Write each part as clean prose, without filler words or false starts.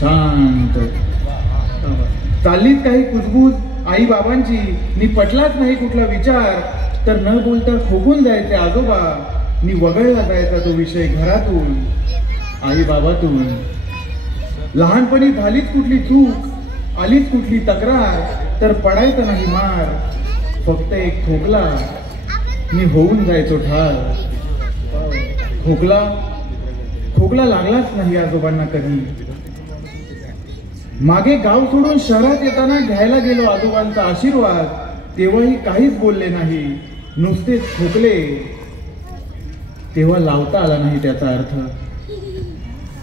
शांत. चाललीच काही कुजबूज आई बाबांची, नि पटलाच नाही कुठला विचार, तर न बोलता खोकून जायचे आजोबा, नि वगळला जायचा तो विषय घरातून आई बाबातून. लहानपणी झालीच कुठली चूक, आलीच कुठली तक्रार, तर पडायचं नाही मार, फक्त एक खोकला मी होऊन जायचो ठार. खोकला लागलाच नाही आजोबांना कधी. मागे गाव सोडून शहरात येताना घ्यायला गेलो आजोबांचा आशीर्वाद, तेव्हाही काहीच बोलले नाही, नुसतेच खोकले. तेव्हा लावता आला नाही त्याचा अर्थ.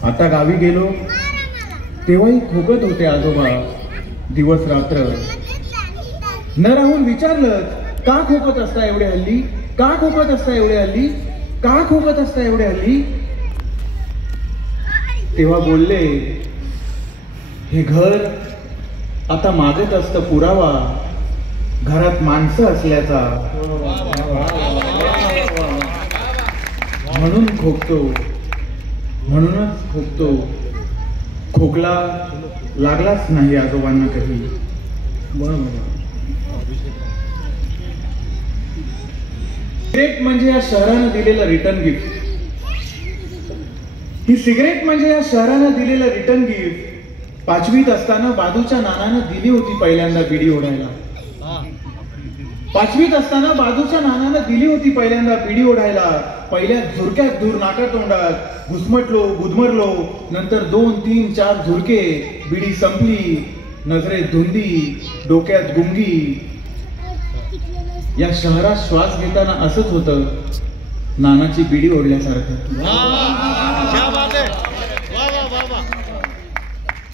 आता गावी गेलो तेव्हाही खोकत होते आजोबा दिवस रात्र. न राहून विचारलं, का खोकत असता एवढे हल्ली, का खोकत असता एवढे हल्ली, का खोकत असता एवढे हल्ली. तेव्हा बोलले, हे घर आता मागत असतं पुरावा घरात माणसं असल्याचा, म्हणून खोकतो, म्हणूनच खोकतो. खोकला लागलाच नाही आजोबांना कधी. सिगरेट म्हणजे या शहरानं दिलेलं रिटर्न गिफ्ट. ही सिगरेट म्हणजे या शहरानं दिलेलं रिटर्न गिफ्ट. 5वीत असताना बाजूच्या नानानं दिली होती पहिल्यांदा बिडी ओढायला. 5वीत असताना बाजूच्या नानानं दिली होती पहिल्यांदा बिडी ओढायला. पहिल्या झुरक्यात दूर नाकातोंडात घुसमटलो, गुदमरलो. नंतर 2, 3, 4 झुरके, बिडी संपली. नजरेत धुंदी, डोक्यात गुंगी. या शहरात श्वास घेताना असंच होतं, नानाची बिडी ओढल्यासारखं.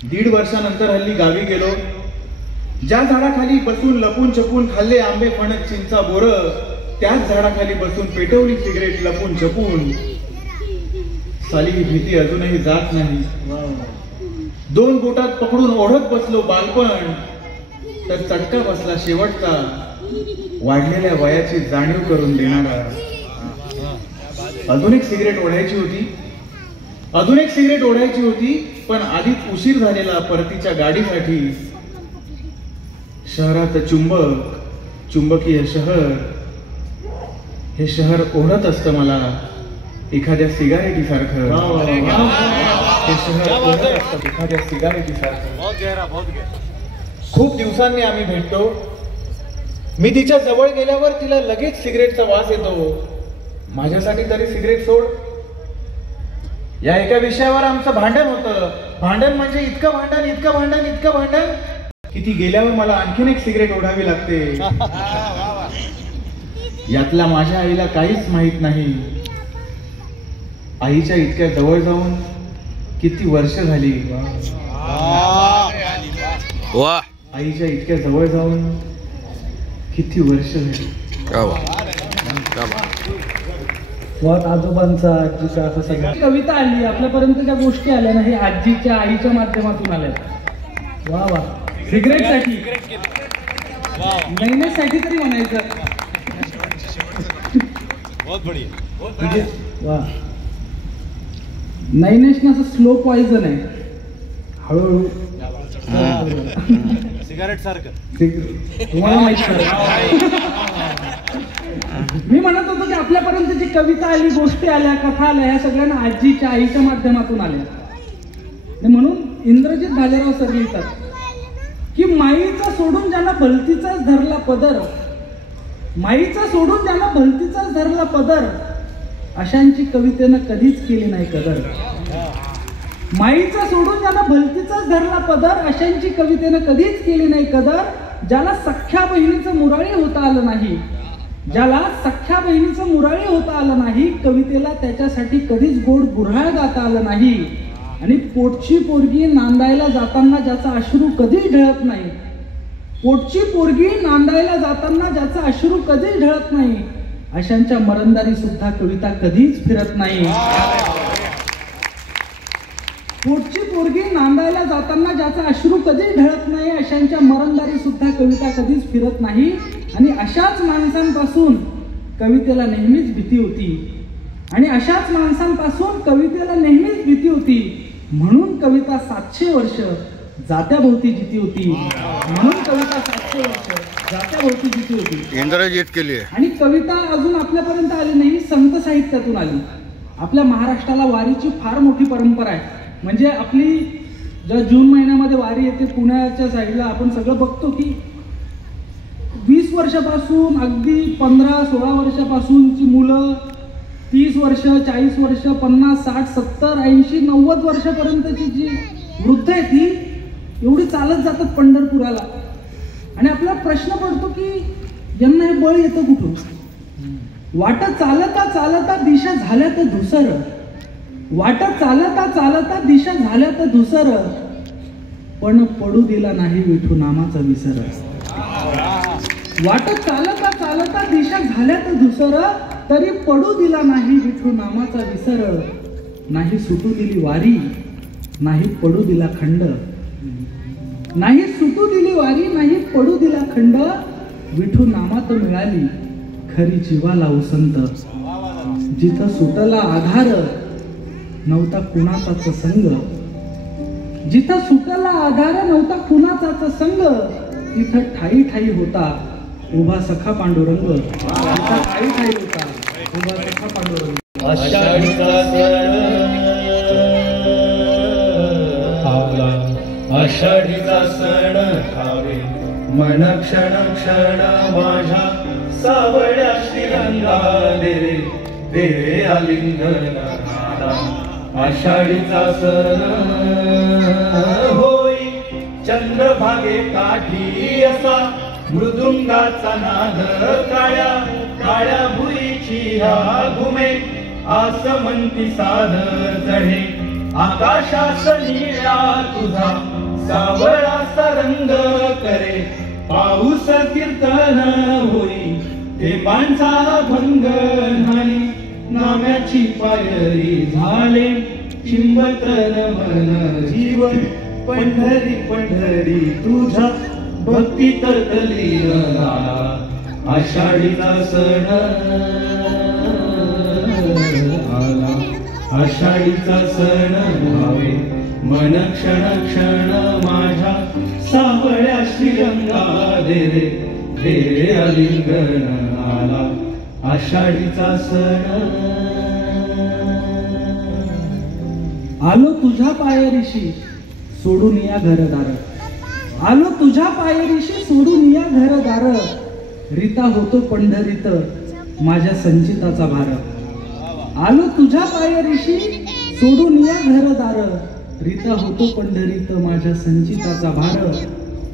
1.5 वर्षानंतर हल्ली गावी गेलो. ज्या झाडाखाली बसून लपून छपून खाल्ले आंबे फणस चिंचा बोर, त्याच झाडाखाली बसून पेटवली सिगरेट लपून छपून. साली ही भीती अजूनही जात नाही. 2 बोटात पकडून ओढत बसलो बालपण, तर चटका बसला शेवटचा, वाढलेल्या वयाची जाणीव करून देणारा. अजून एक सिगरेट ओढायची होती, पण आधीच उशीर झालेला परतीच्या गाडीसाठी. शहराचं चुंबकीय शहर, हे शहर ओढत असतं मला एखाद्या सिगारेटी सारखं. हे शहर ओढत असतं एखाद्या सिगारेटी सारखं. खूप दिवसांनी आम्ही भेटतो. मी तिच्या जवळ गेल्यावर तिला लगेच सिगरेटचा वास येतो. माझ्यासाठी तरी सिगरेट सोड. या एका विषयावर आमचं भांडण होतं. भांडण म्हणजे इतकं भांडण की ती गेल्यावर मला आणखीन एक सिगरेट ओढावी लागते. यातला माझ्या आईला काहीच माहित नाही. आईच्या इतक्या जवळ जाऊन किती वर्ष झाली. आईच्या इतक्या जवळ जाऊन किती वर्ष झाली. आजोबांचा आजीचा असं सगळं कविता आली आपल्यापर्यंत, ज्या गोष्टी आल्या ना, हे आजीच्या आईच्या माध्यमातून आल्या. वा वा. सिगरेटसाठी, नैनेसाठी तरी म्हणायचं. वा. नैनेशनं असं स्लो पॉइझन आहे, हळूहळू सिगारेट सारखं. तुम्हाला माहिती. मी म्हणत होतो की आपल्यापर्यंत जी कविता आली, गोष्टी आल्या, कथा आल्या, ह्या सगळ्यांना आजीच्या आईच्या माध्यमातून आल्या. म्हणून इंद्रजित भालेराव सर लिहितात की माईचा सोडून ज्यांना भलतीचाच धरला पदर, माईचा सोडून ज्यांना भलतीचाच धरला पदर, अशांची कवितेनं कधीच केली नाही कदर. माईचा सोडून ज्यांना भलतीचाच धरला पदर, अशांची कवितेनं कधीच केली नाही कदर. ज्याला सख्ख्या बहिणीचं मुराळी होता आलं नाही, ज्याला सख्ख्या बहिणीचं मुराळी होता आलं नाही, कवितेला त्याच्यासाठी कधीच गोड गुऱ्हाळ गाता आलं नाही. आणि पोटची पोरगी नांदायला जाताना ज्याचा अश्रू कधीच ढळत नाही, पोटची पोरगी नांदायला जाताना ज्याचा अश्रू कधीच ढळत नाही, अशांच्या मरंदारी सुद्धा कविता कधीच फिरत नाही. पोटची पोरगी नांदायला जाताना ज्याचा अश्रू कधीच ढळत नाही, अशांच्या मरंदारी सुद्धा कविता कधीच फिरत नाही. आणि अशाच माणसांपासून कवितेला नेहमीच भीती होती, आणि अशाच माणसांपासून कवितेला नेहमीच भीती होती. म्हणून कविता 700 वर्ष जात्याभोवती जिती होती. म्हणून कविता 700 वर्ष जात्याभोवती जिती होती. इंद्रजीत केली आणि कविता अजून आपल्यापर्यंत आली नाही, संत साहित्यातून आली. आपल्या महाराष्ट्राला वारीची फार मोठी परंपरा आहे. म्हणजे आपली ज्या जून महिन्यामध्ये वारी येते पुण्याच्या साईडला, आपण सगळं बघतो की 20 वर्षापासून अगदी 15-16 वर्षापासूनची मुलं, 30 वर्ष, 40 वर्ष, 50, 60, 70, 80, 90 वर्षापर्यंतची जी वृद्ध आहे ती एवढी चालत जातात पंढरपुराला. आणि आपला प्रश्न पडतो की यांना हे बळ येतं कुठून? वाट चालता चालता दिशा झाल्या तर धुसर, वाट चालता चालता दिशा झाल्या तर धुसर, पण पडू दिला नाही विठू नामाचा विसर. वाट चालता चालता दिशा झाल्या तर धुसर, तरी पडू दिला नाही विठू नामाचा विसर. नाही सुटू दिली वारी, नाही पडू दिला खंड, नाही सुटू दिली वारी, नाही पडू दिला खंड. विठू नामात मिळाली खरी जीवाला उसंत. जिथं सुटला आधार नव्हता कुणाचाच संग, जिथं सुटला आधार नव्हता कुणाचाच संग, तिथं ठाई ठाई होता उभा सखा पांडुरंग. तिथं ठाई ठाई होता उभा सखा पांडुरंग. आषाढीचा सण खावला, आषाढीचा सण खावे मन क्षण क्षण माझ्या सावळ्या श्रीरंगा दे रे आलिंगन. आषाढीचा सण होई चंद्रभागे काठी असा मृदुंगाचा नाद, काळ्या काळ्या भुईची हा घुमे आसमंती साध चढे आकाशास निळा तुझा सावळाचा रंग करे. पाऊस कीर्तन होई ते पांचा भंग नाही, नाम्याची पायरी झाले चिंबतन मन जीवन. पंढरी पंढरी तुझ्या भक्ती तलीन झाला. आषाढीचा सण आला, आषाढीचा सण भावे मन क्षण क्षण माझ्या सावळ्या श्रीरंगा दे रे आलिंगन आला. आषाढीचा सण आलो तुझ्या पायरीशी सोडून या घरदार, आलो तुझ्या पायरीशी सोडून या घरदार. रीता होतो पंढरीत माझ्या संचिताचा भार. आलो तुझ्या पायरीशी सोडून या घरदार, रीता होतो पंढरीत माझ्या संचिताचा भार.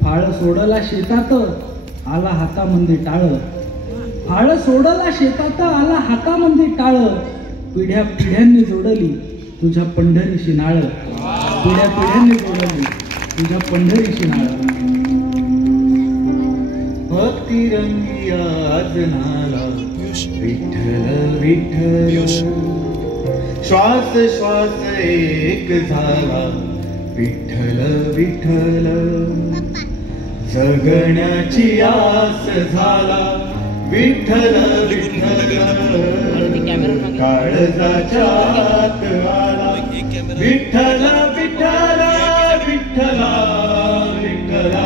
फाळ सोडला शेतात आला हातामध्ये टाळ, फाळ सोडला शेतात आला हातामध्ये टाळ. पिढ्या पिढ्यांनी जोडली तुझ्या पंढरीशी नाळ, पिढ्या पिढ्यांनी जोडली तुझ्या पंढरीशी नाळ. भक्ती रंगी आज नाला विठ्ठल विठ्ठल, श्वास श्वास एक झाला विठ्ठल विठ्ठल. जगण्याची आस झाला विठ्ठल विठ्ठल, काळजाच्या आत आला विठ्ठल विठ्ठल. विठ्ठला विठ्ठला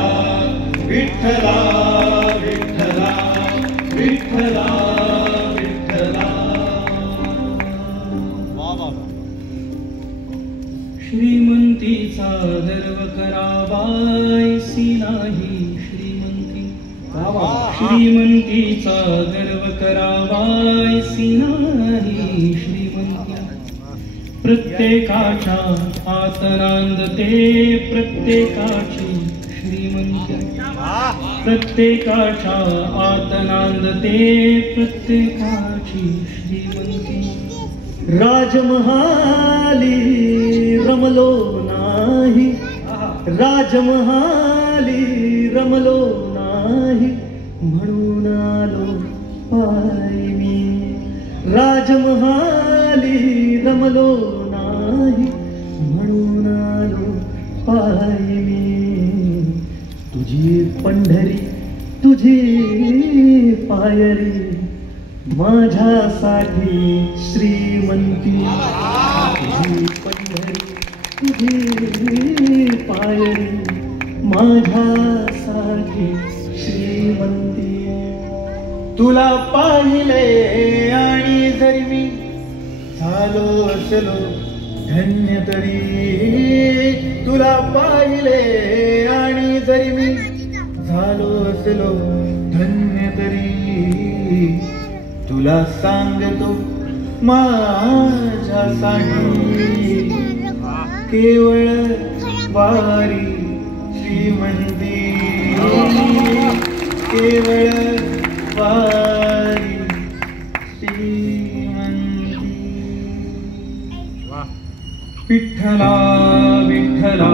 विठ्ठला विठ्ठला विठ्ठला विठ्ठला. श्रीमंतीचा गर्व करावायसी नाही श्रीमंती, श्रीमंतीचा गर्व करावायसी नाही श्रीमंती. प्रत्येकाच्या आत नांदते प्रत्येकाची श्रीमंती, प्रत्येकाच्या आत नांदते प्रत्येकाची श्रीमंती. राजमहाली रमलो नाही, राजमहाली रमलो नाही, म्हणून आलो पायी मी. राजमहाली रमलो नाही, म्हणून आलो पायी मी. तुझी पंढरी तुझी पायरी माझ्यासाठी श्रीमंती. तुझी पंढरी तुझी पायरी माझ्यासाठी श्रीमंती. तुला पाहिले आणि जरी मी झालो असलो धन्य तरी, तुला पाहिले आणि जरी मी झालो असलो धन्य तरी, तुला सांगतो माझ्यासाठी केवळ वारी श्रीमंती, केवळ वारी श्रीमंती. विठ्ठला विठ्ठला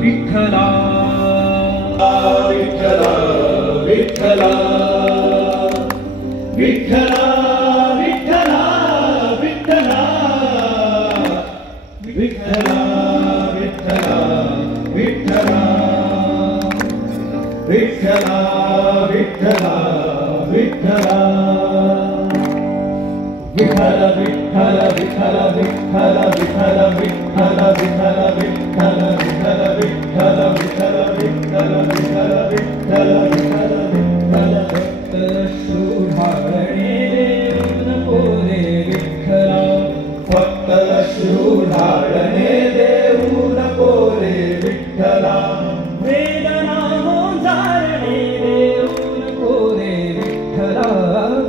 विठ्ठला विठ्ठला विठ्ठला विठ्ठला विठ्ठला विठ्ठला विठ्ठला विठ्ठला विठ्ठला विठ्ठला विठ्ठला विठ्ठला विठ्ठल विठ्ठल विठ्ठल विठ्ठल विठ्ठल विठ्ठल विठ्ठल विठ्ठल विठ्ठल विठ्ठल विठ्ठल विठ्ठल विठ्ठल विठ्ठल विठ्ठल विठ्ठल शोधारणे देऊन पोरे विठ्ठला, फक्त शोधारणे देऊन पोरे विठ्ठला. वेदना गोंजारणे देऊन पोरे विठ्ठला,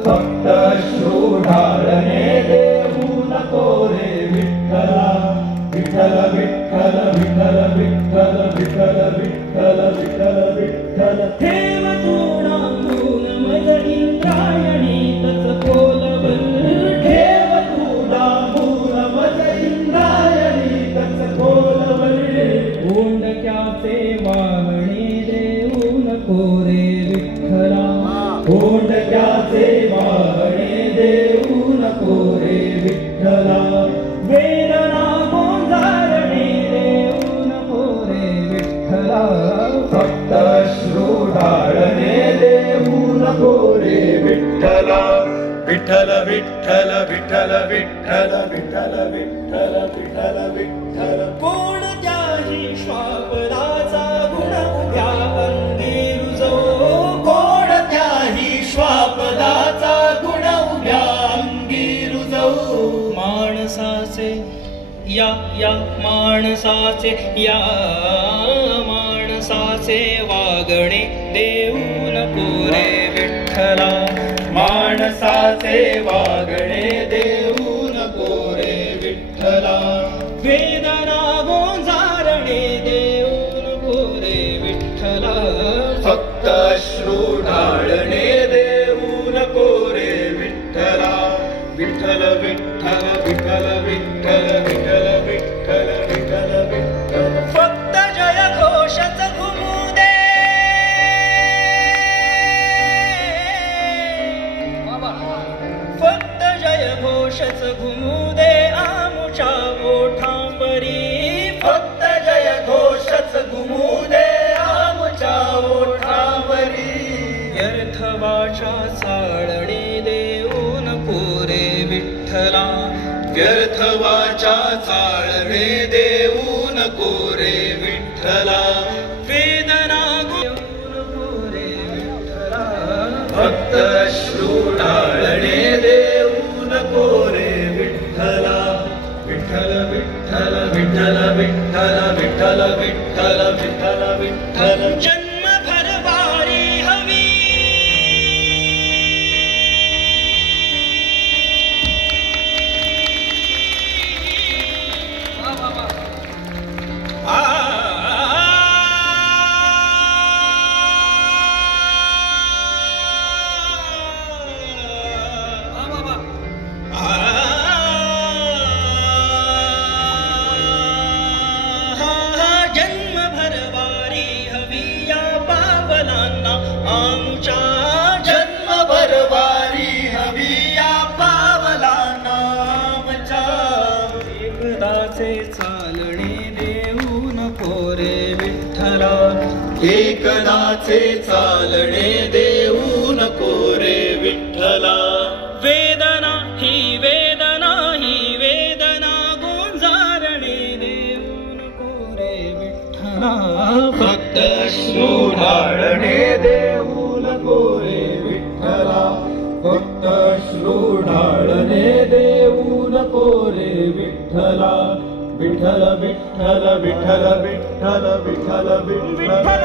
फक्त शोधारणे देऊन पोरे विठ्ठला. विठ्ठल विठ्ठल विठ्ठल विठ्ठल विठ्ठल विठ्ठल विठ्ठल विठ्ठल. ठेव तोडांबून मज इंद्रायणी तच खोलवर, ठेव तू डांबून मज इंद्रायणी तच खोलवर. ओंडक्याचे वाहणे देऊन पोरे विठ्ठला, ओंडक्याचे वाहणे देऊन पोरे विठ्ठला. वेदना गोंजारणे देऊन पोरे विठ्ठला, फक्त श्रोधारणे देऊन पोरे विठ्ठला. विठ्ठल विठ्ठल विठ्ठल विठ्ठल विठ्ठल विठ्ठल विठ्ठल विठ्ठल. कोणत्याही श्वापराचा गुण उभ्या अंगी रुजो, कोणत्याही श्वापदाचा गुण उभ्या अंगी रुजवू. माणसाचे या माणसाचे माणसाचे वागणे देऊन पोरे विठ्ठला, माणसाचे वागणे देऊन पोरे विठ्ठला. वेदना गोंजारणे देऊन पोरे विठ्ठला, फक्त श्रोढाळणे देऊन पोरे विठ्ठला. विठ्ठल विठ्ठल विठ्ठल विठ्ठल विठ्ठल विठ्ठल विठ्ठल विठ्ठल. फक्त जय घोषच घुमू दे, फक्त जय घोषच घुमू दे आमुच्या ओठांबरी, फक्त जय घोषच घुमू दे आमच्या ओठावरी. व्यर्थवाच्या चाळणे देऊन पोरे विठ्ठला, व्यर्थवाच्या चाळणे देऊन कोरे विठ्ठला. वेदना देऊन पोरे विठ्ठला, फक्त श्रोढाळणे देऊन कोरे विठ्ठला. विठ्ठल विठ्ठल विठ्ठल विठ्ठल विठ्ठल विठ्ठल विठ्ठल विठ्ठल. जन्मभर वारी हवी, जन्मभर वारी हवी या पावलांना आमच्या, जन्मभर वारी हवी या पावलांना आमच्या. एकदाचे चालणे देऊन पोरे विठ्ठला, एकदाचे चालणे देऊन कोरे विठ्ठला. वेदना ही वेदना गोंजारणे देऊन फक्त अश्रू ढाळणे देऊ नको रे विठ्ठला, फक्त अश्रू ढाळणे देऊ नको रे विठ्ठला. विठ्ठल विठ्ठल विठ्ठल विठ्ठल विठ्ठल विठ्ठल विठ्ठल